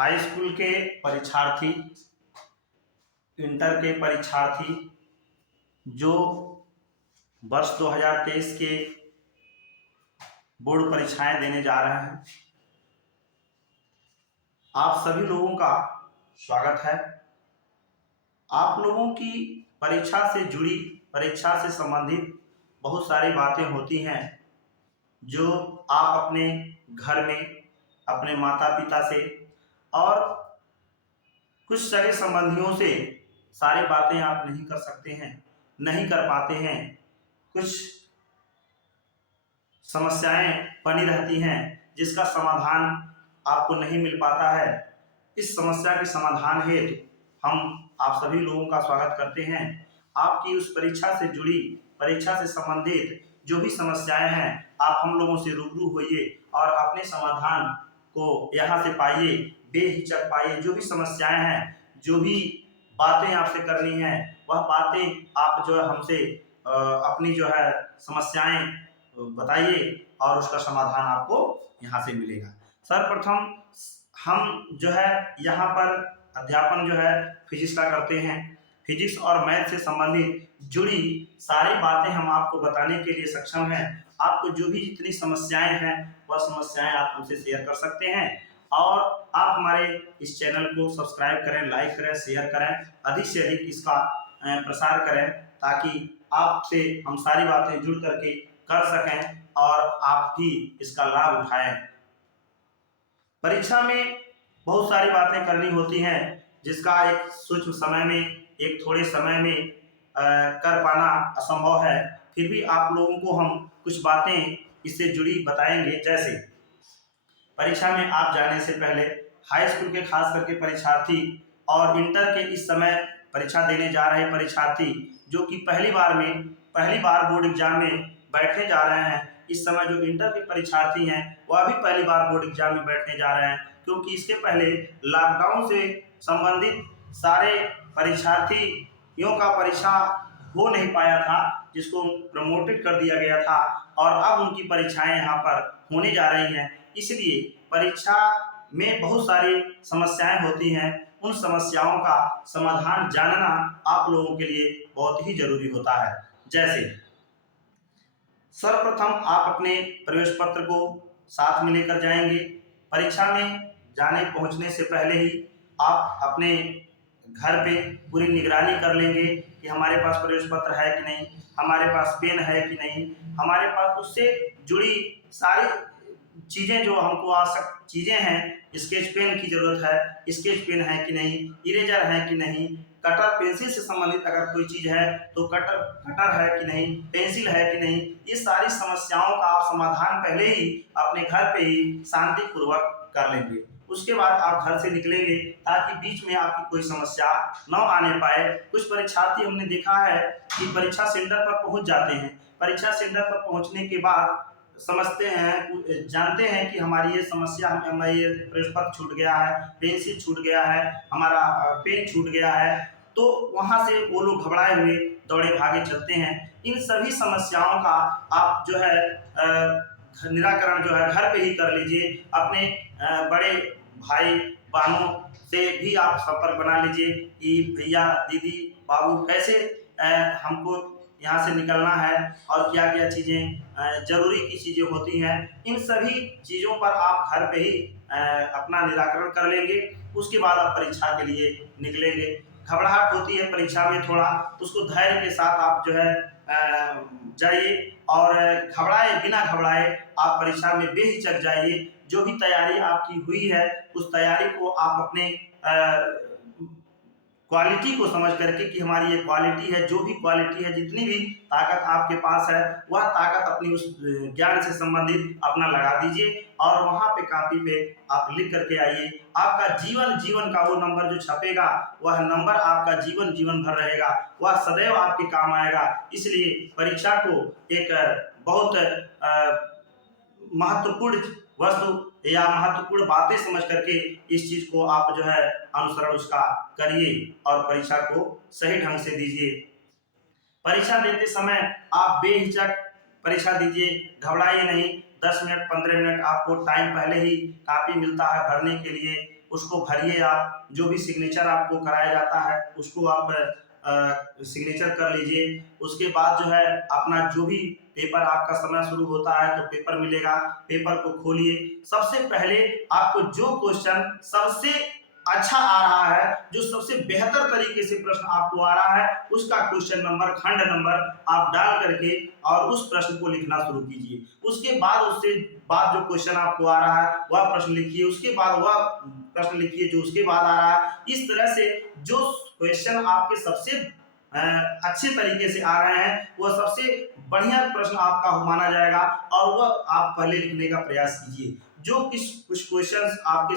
High school के परीक्षार्थी, inter के परीक्षार्थी जो वर्ष 2023 के बोर्ड परीक्षाएं देने जा रहे हैं, आप सभी लोगों का स्वागत है। आप लोगों की परीक्षा से जुड़ी, परीक्षा से संबंधित बहुत सारी बातें होती हैं जो आप अपने घर में अपने माता पिता से और कुछ सगे संबंधियों से सारी बातें आप नहीं कर सकते हैं, नहीं कर पाते हैं। कुछ समस्याएं बनी रहती हैं जिसका समाधान आपको नहीं मिल पाता है। इस समस्या के समाधान हेतु हम आप सभी लोगों का स्वागत करते हैं। आपकी उस परीक्षा से जुड़ी, परीक्षा से संबंधित जो भी समस्याएं हैं, आप हम लोगों से रूबरू होइए और अपने समाधान को यहाँ से पाइए, बेहिचक पाइए। जो भी समस्याएं हैं, जो भी बातें आपसे करनी है, वह बातें आप जो है हमसे अपनी जो है समस्याएं बताइए और उसका समाधान आपको यहाँ से मिलेगा। सर्वप्रथम हम जो है यहाँ पर अध्यापन जो है फिजिक्स का करते हैं। फिजिक्स और मैथ से संबंधित जुड़ी सारी बातें हम आपको बताने के लिए सक्षम हैं। आपको जो भी जितनी समस्याएं हैं वह समस्याएं आप हमसे शेयर कर सकते हैं और आप हमारे इस चैनल को सब्सक्राइब करें, लाइक करें, शेयर करें, अधिक से अधिक इसका प्रसार करें ताकि आपसे हम सारी बातें जुड़ करके कर सकें और आप भी इसका लाभ उठाएं। परीक्षा में बहुत सारी बातें करनी होती हैं जिसका एक सूक्ष्म समय में, एक थोड़े समय में कर पाना असंभव है। फिर भी आप लोगों को हम कुछ बातें इससे जुड़ी बताएंगे। जैसे परीक्षा में आप जाने से पहले हाई स्कूल के खास करके परीक्षार्थी और इंटर के इस समय परीक्षा देने जा रहे परीक्षार्थी जो कि पहली बार बोर्ड एग्जाम में बैठने जा रहे हैं, इस समय जो इंटर के परीक्षार्थी हैं वह भी पहली बार बोर्ड एग्जाम में बैठने जा रहे हैं, क्योंकि इसके पहले लॉकडाउन से संबंधित सारे परीक्षार्थियों का परीक्षा हो नहीं पाया था, जिसको प्रमोटेड कर दिया गया था और अब उनकी परीक्षाएं यहाँ पर होने जा रही हैं। इसलिए परीक्षा में बहुत सारी समस्याएं होती हैं। उन समस्याओं का समाधान जानना आप लोगों के लिए बहुत ही जरूरी होता है। जैसे सर्वप्रथम आप अपने प्रवेश पत्र को साथ में लेकर जाएंगे। परीक्षा में जाने पहुंचने से पहले ही आप अपने घर पे पूरी निगरानी कर लेंगे कि हमारे पास प्रवेश पत्र है कि नहीं, हमारे पास पेन है कि नहीं, हमारे पास उससे जुड़ी सारी चीज़ें जो हमको आवश्यक चीज़ें हैं, स्केच पेन की ज़रूरत है, स्केच पेन है कि नहीं, इरेजर है कि नहीं, कटर पेंसिल से संबंधित अगर कोई चीज़ है तो कटर है कि नहीं, पेंसिल है कि नहीं, ये सारी समस्याओं का आप समाधान पहले ही अपने घर पे ही शांतिपूर्वक कर लेंगे। उसके बाद आप घर से निकलेंगे ताकि बीच में आपकी कोई समस्या न आने पाए। कुछ परीक्षार्थी हमने देखा है कि परीक्षा सेंटर पर पहुंच जाते हैं, परीक्षा सेंटर पर पहुंचने के बाद समझते हैं, जानते हैं कि हमारी ये समस्या, हमें ये प्रवेश पत्र छूट गया है, पेंसिल छूट गया है, हमारा पेन छूट गया है, तो वहाँ से वो लोग घबराए हुए दौड़े भागे चलते हैं। इन सभी समस्याओं का आप जो है निराकरण जो है घर पे ही कर लीजिए। अपने बड़े भाई बहनों से भी आप संपर्क बना लीजिए कि भैया, दीदी, बाबू कैसे हमको यहाँ से निकलना है और क्या क्या चीज़ें ज़रूरी की चीज़ें होती हैं। इन सभी चीज़ों पर आप घर पे ही अपना निराकरण कर लेंगे। उसके बाद आप परीक्षा के लिए निकलेंगे। घबराहट होती है परीक्षा में थोड़ा, उसको धैर्य के साथ आप जो है जाइए और बिना घबराए आप परीक्षा में बेहिचक जाइए। जो भी तैयारी आपकी हुई है उस तैयारी को आप अपने क्वालिटी को समझ करके कि हमारी ये क्वालिटी है, जो भी क्वालिटी है, जितनी भी ताकत आपके पास है वह ताकत अपनी उस ज्ञान से संबंधित अपना लगा दीजिए और वहाँ पे कापी पे आप लिख करके आइए। आपका जीवन का वो नंबर जो छपेगा वह नंबर आपका जीवन भर रहेगा, वह सदैव आपके काम आएगा। इसलिए परीक्षा को एक बहुत महत्वपूर्ण वस्तु या महत्वपूर्ण बातें समझ करके इस चीज को आप जो है अनुसरण उसका करिए और परीक्षा को सही ढंग से दीजिए। परीक्षा देते समय आप बेहिचक परीक्षा दीजिए, घबराइए नहीं। 10 मिनट 15 मिनट आपको टाइम पहले ही कापी मिलता है भरने के लिए, उसको भरिए। आप जो भी सिग्नेचर आपको कराया जाता है उसको आप सिग्नेचर कर लीजिए। उसके बाद जो है अपना जो भी पेपर आपका समय शुरू होता है तो पेपर मिलेगा, पेपर को खोलिए। सबसे पहले आपको जो क्वेश्चन सबसे अच्छा आ रहा है, जो सबसे बेहतर तरीके से प्रश्न आपको आ रहा है, उसका क्वेश्चन नंबर, खंड नंबर आप डाल करके और उस प्रश्न को लिखना शुरू कीजिए। उसके बाद उससे बाद जो क्वेश्चन आपको आ रहा है वह प्रश्न लिखिए, उसके बाद वह प्रश्न लिखिए जो उसके बाद आ रहा है। इस तरह से जो क्वेश्चन आपके सबसे अच्छे तरीके से आ रहे हैं वह सबसे बढ़िया प्रश्न आपका माना जाएगा और वह आप पहले लिखने का प्रयास कीजिए। जो कुछ क्वेश्चंस आपके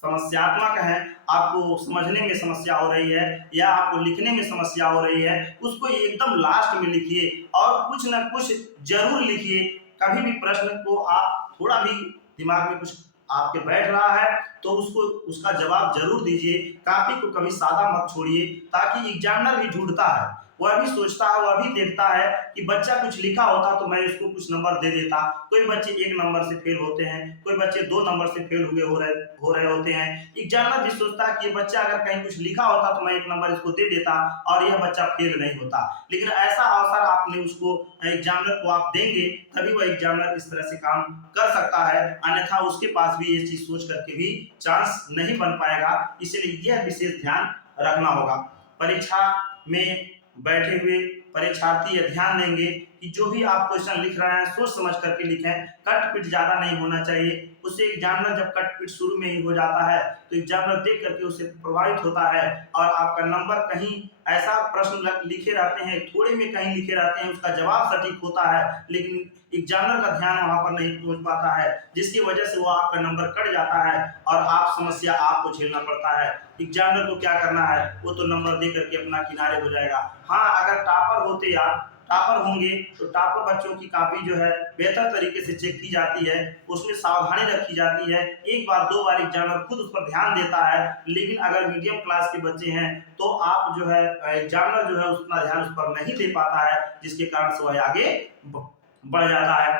समस्यात्मक है, आपको समझने में समस्या हो रही है या आपको लिखने में समस्या हो रही है, उसको एकदम लास्ट में लिखिए और कुछ ना कुछ जरूर लिखिए। कभी भी प्रश्न को आप थोड़ा भी दिमाग में कुछ आपके बैठ रहा है तो उसको उसका जवाब जरूर दीजिए। कॉपी को कभी सादा मत छोड़िए, ताकि एग्जामिनर भी ढूंढता है, वह भी सोचता है, वह भी देखता है कि बच्चा कुछ लिखा होता तो मैं इसको कुछ नंबर दे देता। कोई बच्चे 1 नंबर से फेल होते हैं, कोई बच्चे 2 नंबर से फेल हो रहे होते हैं। एग्जामिनर भी सोचता है कि ये बच्चा अगर कहीं कुछ लिखा होता तो मैं 1 नंबर इसको दे देता और यह बच्चा फेल नहीं होता। लेकिन ऐसा अवसर आपने उसको, एग्जामिनर को आप देंगे, तभी वह एग्जामिनर इस तरह से काम कर सकता है, अन्यथा उसके पास भी ये चीज सोच करके भी चांस नहीं बन पाएगा। इसलिए यह विशेष ध्यान रखना होगा। परीक्षा में बैठे हुए परीक्षार्थी ये ध्यान देंगे कि जो भी आप क्वेश्चन लिख रहे हैं सोच समझ करके लिखें, कट पिट ज्यादा नहीं होना चाहिए। उससे एग्जामिनर जब कट पिट शुरू में ही हो जाता है तो एग्जामिनर देख करके उससे प्रभावित होता है और आपका नंबर, कहीं ऐसा प्रश्न लिखे रहते हैं, थोड़े में कहीं लिखे रहते हैं, उसका जवाब सटीक होता है लेकिन एग्जामिनर का ध्यान वहां पर नहीं पहुंच पाता है, जिसकी वजह से वो आपका नंबर कट जाता है और आप समस्या आपको झेलना पड़ता है। एग्जामिनर को क्या करना है, वो तो नंबर दे करके अपना किनारे हो जाएगा। हाँ, अगर टॉपर होते आप, टॉपर होंगे तो टॉपर बच्चों की कॉपी जो है बेहतर तरीके से चेक की जाती है, उसमें सावधानी रखी जाती है, 1 बार 2 बार एग्जामिनर खुद उस पर ध्यान देता है। लेकिन अगर मीडियम क्लास के बच्चे हैं तो आप जो है, एग्जामिनर जो है उतना ध्यान उस पर नहीं दे पाता है, जिसके कारण से वह आगे बढ़ जाता है।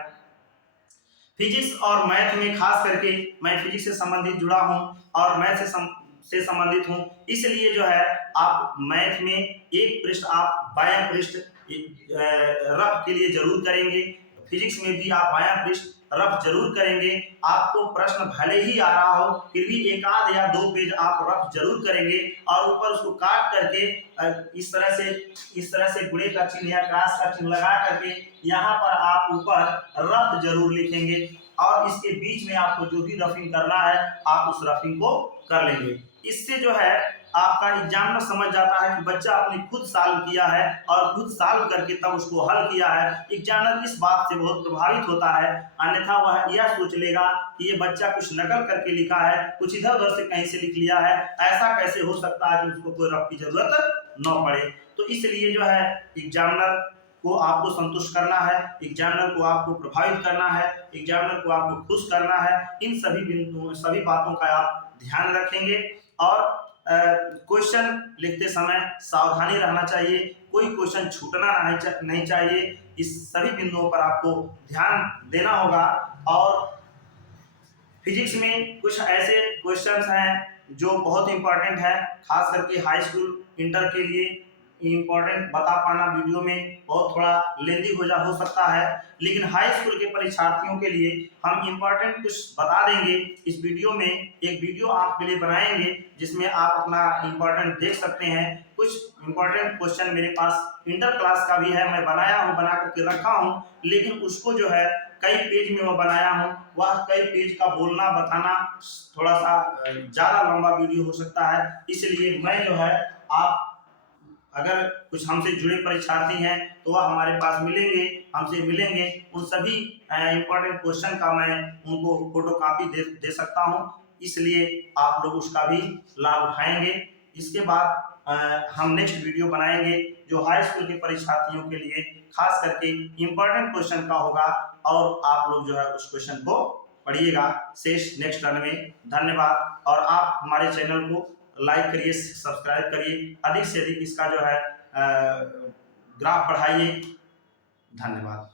फिजिक्स और मैथ में खास करके मैं फिजिक्स से संबंधित जुड़ा हूं और मैथ से संबंधित हूं, इसलिए जो है आप मैथ में एक पृष्ठ आप बायां पृष्ठ रफ के लिए जरूर करेंगे, फिजिक्स में भी आप बायां पृष्ठ रफ जरूर करेंगे। आपको प्रश्न भले ही आ रहा हो फिर भी 1 आध या 2 पेज आप रफ जरूर करेंगे और ऊपर उसको काट करके इस तरह से गुणे का चिन्ह या क्रॉस का चिन्ह लगा करके यहाँ पर आप ऊपर रफ जरूर लिखेंगे और इसके बीच में आपको जो भी रफिंग करना है आप उस रफिंग को कर लेंगे। इससे जो है आपका एग्जामिनर समझ जाता है कि बच्चा अपने खुद सॉल्व किया है और खुद सॉल्व करके तब उसको हल किया है। एग्जामिनर इस बात से बहुत प्रभावित होता है, अन्यथा वह यह सोच लेगा कि ये बच्चा कुछ नकल करके लिखा है, कुछ इधर उधर से कहीं से लिख लिया है, ऐसा कैसे हो सकता है कि उसको कोई रफ की जरूरत न पड़े। तो इसलिए जो है एग्जामिनर को आपको संतुष्ट करना है, एग्जामिनर को आपको प्रभावित करना है, एग्जामिनर को आपको खुश करना है। इन सभी बातों का आप ध्यान रखेंगे और क्वेश्चन लिखते समय सावधानी रहना चाहिए, कोई क्वेश्चन छूटना नहीं चाहिए। इस सभी बिंदुओं पर आपको ध्यान देना होगा। और फिजिक्स में कुछ ऐसे क्वेश्चंस हैं जो बहुत इंपॉर्टेंट है, खास करके हाई स्कूल इंटर के लिए इम्पोर्टेंट बता पाना वीडियो में बहुत थोड़ा लेंदी हो सकता है, लेकिन हाई स्कूल के परीक्षार्थियों के लिए हम इम्पोर्टेंट कुछ बता देंगे इस वीडियो में। एक वीडियो आपके लिए बनाएंगे जिसमें आप अपना इम्पोर्टेंट देख सकते हैं। कुछ इम्पोर्टेंट क्वेश्चन मेरे पास इंटर क्लास का भी है, मैं बनाया हूँ, बना करके रखा हूँ, लेकिन उसको जो है कई पेज में वो बनाया हूँ, वह कई पेज का बोलना बताना थोड़ा सा ज़्यादा लंबा वीडियो हो सकता है। इसलिए मैं जो है, आप अगर कुछ हमसे जुड़े परीक्षार्थी हैं तो वह हमारे पास हमसे मिलेंगे, उन सभी इम्पोर्टेंट क्वेश्चन का मैं उनको फोटोकॉपी दे सकता हूं, इसलिए आप लोग उसका भी लाभ उठाएंगे। इसके बाद हम नेक्स्ट वीडियो बनाएंगे जो हाई स्कूल के परीक्षार्थियों के लिए खास करके इम्पोर्टेंट क्वेश्चन का होगा और आप लोग जो है उस क्वेश्चन को पढ़िएगा। शेष नेक्स्ट टर्न में। धन्यवाद। और आप हमारे चैनल को लाइक करिए, सब्सक्राइब करिए, अधिक से अधिक इसका जो है ग्राफ बढ़ाइए। धन्यवाद।